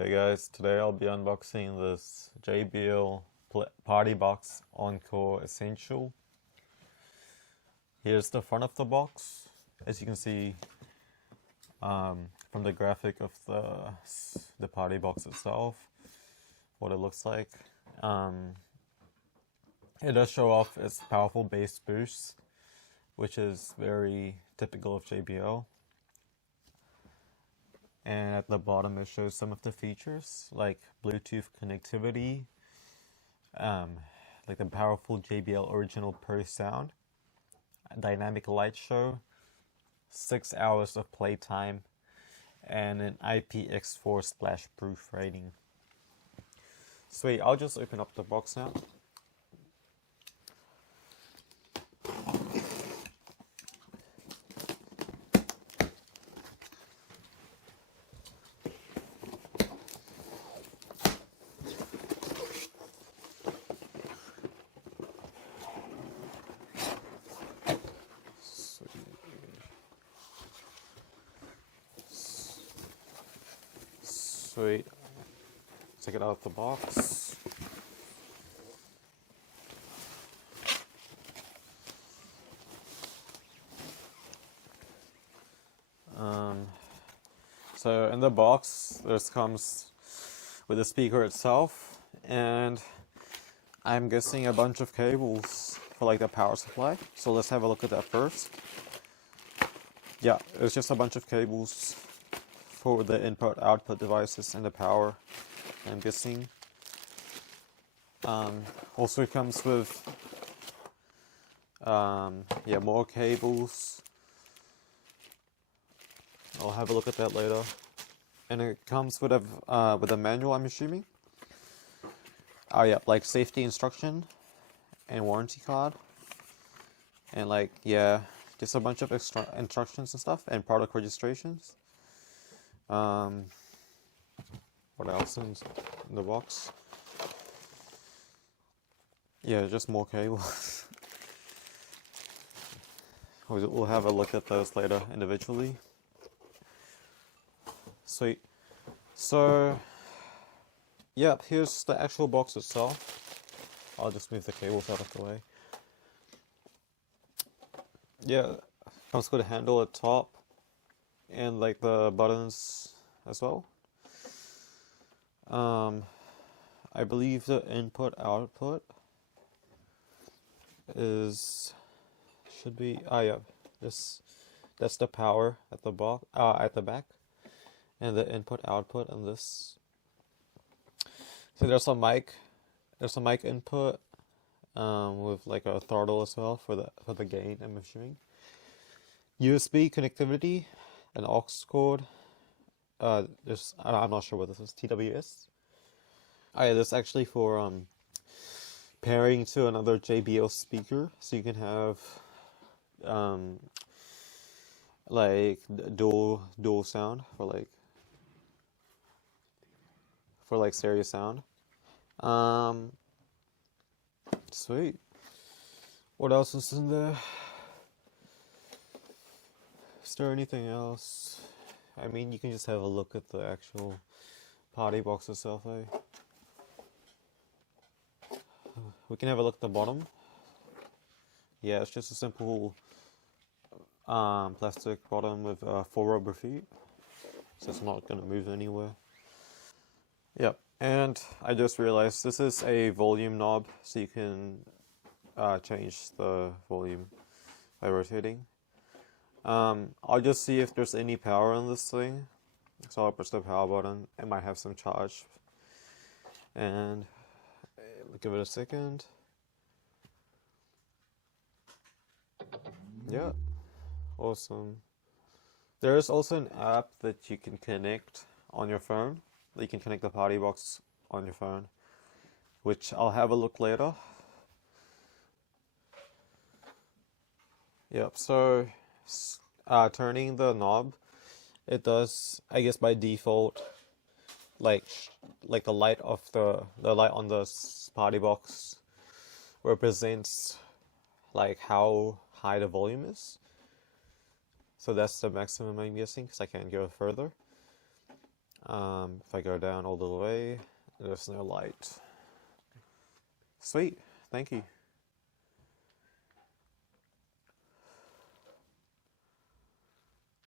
Hey guys, today I'll be unboxing this JBL Partybox Encore Essential. Here's the front of the box. As you can see from the graphic of the party box itself, what it looks like. It does show off its powerful bass boost, which is very typical of JBL. And at the bottom it shows some of the features like Bluetooth connectivity, like the powerful JBL original Pro sound, dynamic light show, 6 hours of playtime, and an IPX4 splash proof rating. Sweet, I'll just open up the box now. Sweet. Take it out of the box. So in the box, this comes with the speaker itself, and I'm guessing a bunch of cables for like the power supply. So let's have a look at that first. Yeah, it's just a bunch of cables for the input-output devices and the power, I'm guessing. Also it comes with more cables. I'll have a look at that later. And it comes with a manual, I'm assuming. Oh yeah, like safety instruction and warranty card. And like, yeah, just a bunch of extra instructions and stuff and product registrations. What else in the box? Yeah, just more cables. We'll have a look at those later individually. Sweet. So, yep, here's the actual box itself. I'll just move the cables out of the way. Yeah, comes with a handle at top and like the buttons as well. I believe the input output should be that's the power at the back, and the input output on this. So there's a mic input with like a throttle as well for the gain, I'm assuming. USB connectivity, an aux cord. I'm not sure what this is. TWS. Oh yeah, this is actually for pairing to another JBL speaker, so you can have like dual sound for like stereo sound. Sweet. What else is in there? Is there anything else? I mean, you can just have a look at the actual party box itself, eh? We can have a look at the bottom. Yeah, it's just a simple plastic bottom with 4 rubber feet, so it's not going to move anywhere. Yep, and I just realized this is a volume knob, so you can change the volume by rotating. I'll just see if there's any power on this thing, so I'll press the power button. It might have some charge, and give it a second. Yeah, awesome. There is also an app that you can connect on your phone. You can connect the party box on your phone, which I'll have a look later. Yep, so turning the knob, it does, I guess by default, like the light of the light on the party box represents like how high the volume is. So that's the maximum, I'm guessing, because I can't go further. If I go down all the way, there's no light. Sweet, thank you.